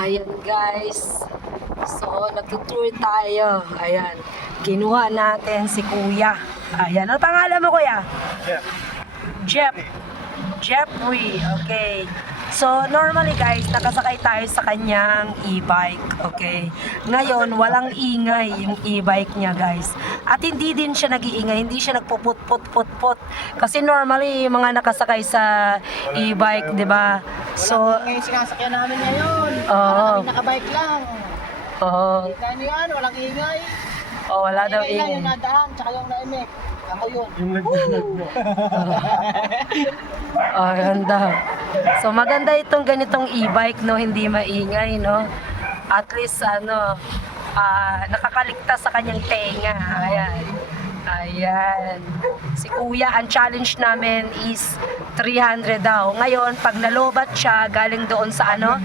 Ayan guys. So, nagtutour tayo. Ayan. Kinuha natin si Kuya. Ayan. Ano pangalan mo, Kuya? Jeff. Jeffrey. Okay. So, normally guys, nakasakay tayo sa kanyang e-bike. Okay. Ngayon, walang ingay yung e-bike niya guys. At hindi din siya nag-iingay. Hindi siya nagpuput-put-put-put. Kasi normally, yung mga nakasakay sa e-bike, di ba? So, Walang ingay sinasakyan namin ngayon. Oo. Kami nakabike lang. oo. Kita niyo yan, walang ingay. Oh, wala daw Ingay lang yung ingay. nadahan, tsaka yung naimik. Ako yun. Yung nag-vlog mo. Oh, ganda. So maganda itong ganitong e-bike, no, hindi maingay, no. At least nakakaligtas sa kanyang tenga. Ayan. Ayan. Si Kuya, ang challenge namin is 300 daw. Ngayon, pag nalobat siya, galing doon sa ano?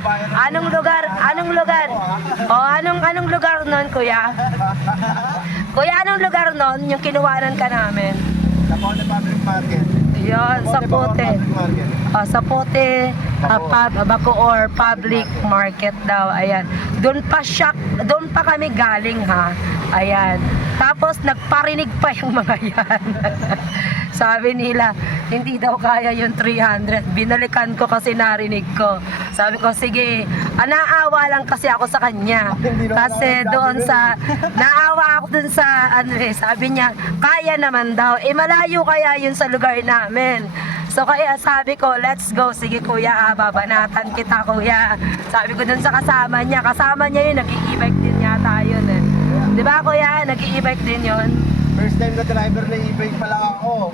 Anong lugar? Anong lugar? Oh, anong lugar nun, Kuya? Kuya, anong lugar nun? Yung kinuwanan ka namin? Sa Ponte Public Market. Yon, sa Pote. Public Market. Sa Pote, Bacoor Public Market daw. Ayan. Doon pa kami galing ha. Ayan. Tapos nagparinig pa yung mga yan. Sabi nila, hindi daw kaya yung 300. Binalikan ko kasi narinig ko. Sabi ko, sige, naawa lang kasi ako sa kanya. Kasi doon sa, naawa ako doon sa, sabi niya, kaya naman daw. Malayo kaya yun sa lugar namin. So kaya sabi ko, let's go. Sige kuya, babanatan kita kuya. Sabi ko doon sa kasama niya yun, nag-i-e-bike din yata yun eh. Di ba kuya, nag-i-e-bike din yun? First time na driver na e-bike pa lang ako.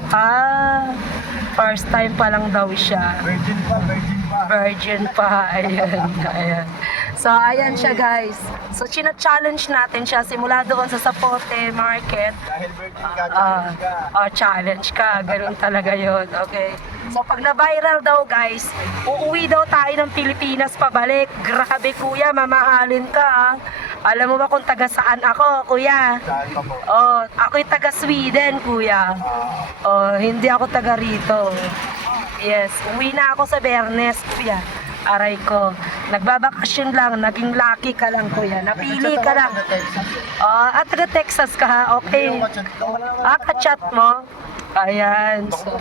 First time pa lang daw siya. Virgin pa. Virgin pa, ayan, ayan. So, ayan siya guys. So, challenge natin siya simula doon sa Sapote Market. Dahil virgin ka, challenge ka. Challenge ka. Ganun talaga yon. Okay. So, pag na-viral daw guys, uuwi daw tayo ng Pilipinas pabalik. Grabe kuya, mamahalin ka ha. Alam mo ba kung taga saan ako, kuya? Saan ka po? Ako'y taga Sweden, kuya. Hindi ako taga rito. Yes, uwi na ako sa Bernes, kuya. Aray ko. Nagbabakasyon lang, naging lucky ka lang, kuya. Napili ka lang. Taga Texas ka ha? Okay. Kachat mo? Ayan. So,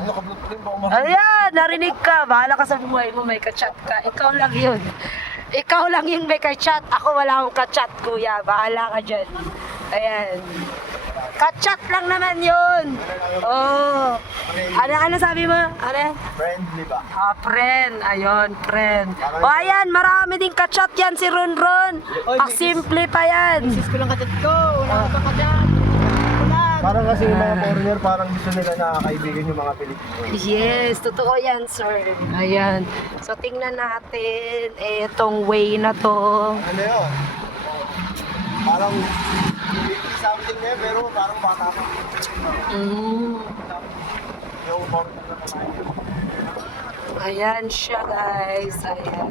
ayan, narinig ka. Bahala ka sa buhay mo, may kachat ka. Ikaw lang yun. Ikaw lang yung may kachat. Ako wala akong kachat, kuya. Bahala ka dyan. Ayan. Kachat lang naman yun. Ano sabi mo? Ano? Friendly ba? Friend. Ayun, friend. Ayan, marami ding kachat yan si Ron. Simple pa yan. Sis ko lang kachat ko, wala ka bang kachat. Parang kasi yung mga foreigner, parang gusto nila nakakaibigan yung mga Pilipino. Yes, totoo yan, sir. Ayan. So, tingnan natin itong way na to. Ano yun? Parang 80 something na yun, pero parang bata pa. Yung foreigner na kamahin. Ayan siya, guys. Ayan.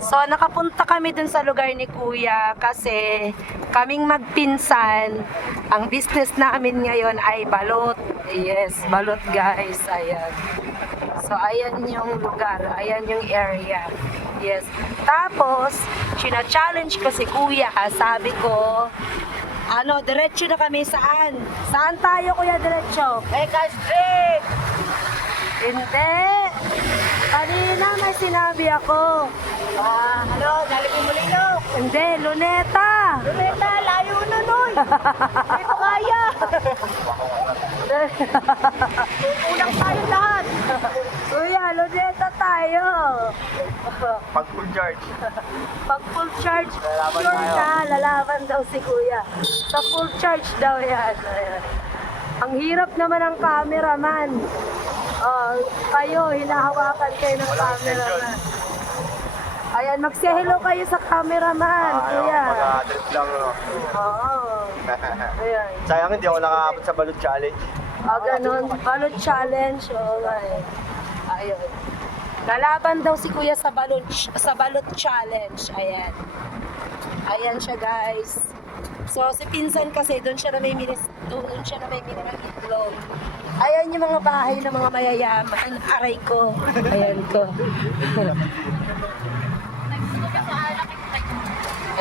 So, nakapunta kami dun sa lugar ni Kuya kasi kaming magpinsan, ang business namin ngayon ay balot. Yes, balot guys. Ayan. So, ayan yung lugar. Ayan yung area. Yes. Tapos, challenge ko si Kuya. Sabi ko, diretso na kami saan? Saan tayo, Kuya, diretso? Street! Hindi. Kanina may sinabi ako. Jollibee Molino. Hindi, Luneta. Luneta, layo na nun. Hindi ko kaya. Ulang tayo lahat. Kuya, Luneta tayo. Pag full charge. Pag full charge, Lalaban sure tayo. ka, lalaban daw si Kuya. Sa full charge daw yan. Ayan. Ang hirap naman ng cameraman. Kayo, hinahawakan kayo ng cameraman. Ayan, mag-say-hello kayo sa cameraman, Kuya. Mag-trip lang. No? Oo. Ayan. Sayang hindi ako nakaabot sa balot challenge. Ganun. Balot challenge. Okay. Ayun. Lalaban daw si Kuya sa balot challenge. Ayan. Ayan siya, guys. So, si Pinsan kasi, doon siya namimili ng itlog. Ayan yung mga bahay ng mga mayayaman. Aray ko. Ayan ko.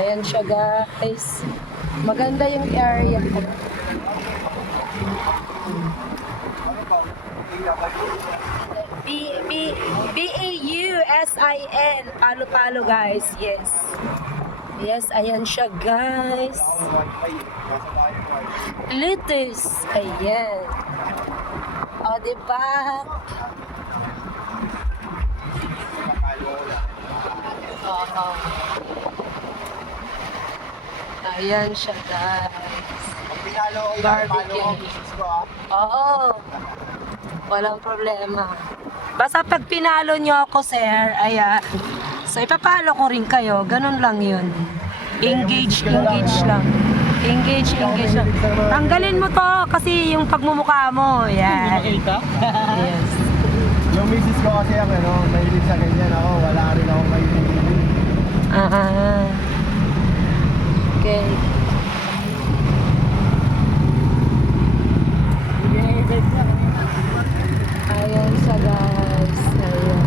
Ayan siya guys. Maganda yung area. B-A-U-S-I-N. Palo-palo guys. Yes. Yes, ayan siya guys. Lettuce. Ayan. O, diba? Oo. Ayan siya guys. Pinalo ko yan, Barbecue. palo ko, misis ko ah. Oo. Walang problema. Basta pag pinalo nyo ako, sir, ayan. So, ipapalo ko rin kayo. Ganun lang yun. Engage lang. Engage lang. Tanggalin mo to kasi yung pagmumukha mo. Yan. Yes. Yung misis ko kasi ang mahilig sa ganyan ako. Wala rin ako mahilig. Ah. Okay. Ayan siya guys. Ayan.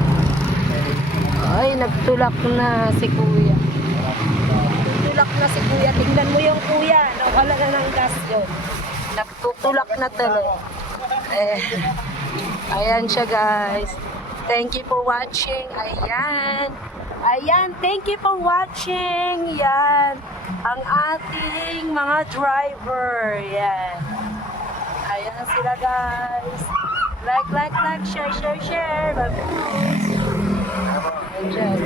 Ay, nagtulak na si kuya. Nagtutulak na si kuya. Tingnan mo yung kuya. Nawala na ng gas yun. Nagtutulak na tuloy. Ayan siya guys. Thank you for watching. Ayan. Ayan, thank you for watching. Yan. Ang ating mga driver. Yan. Ayan sila guys. Like, share. Babush. Ayan.